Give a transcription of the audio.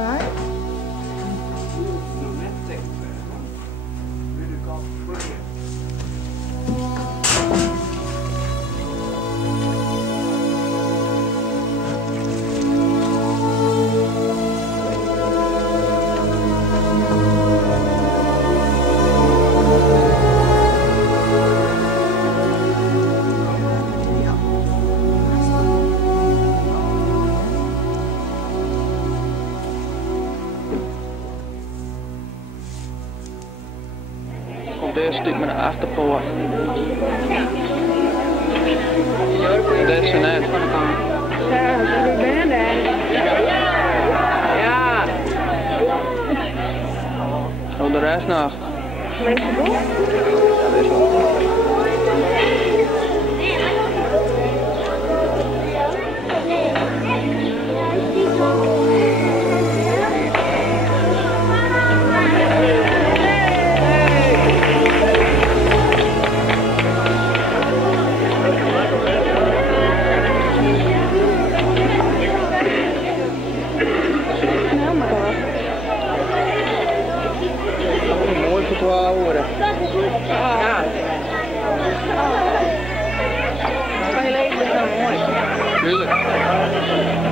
Waar? Komt eerst stuk met een achterpoort. Dit is net. Ja, ik ben daar. Ja. Oh, de rest nog. Lees je boek? Ja, dit is wel. Mooi voor 12 uur. Ja. Kan je lezen, dat is nou mooi. Tuurlijk.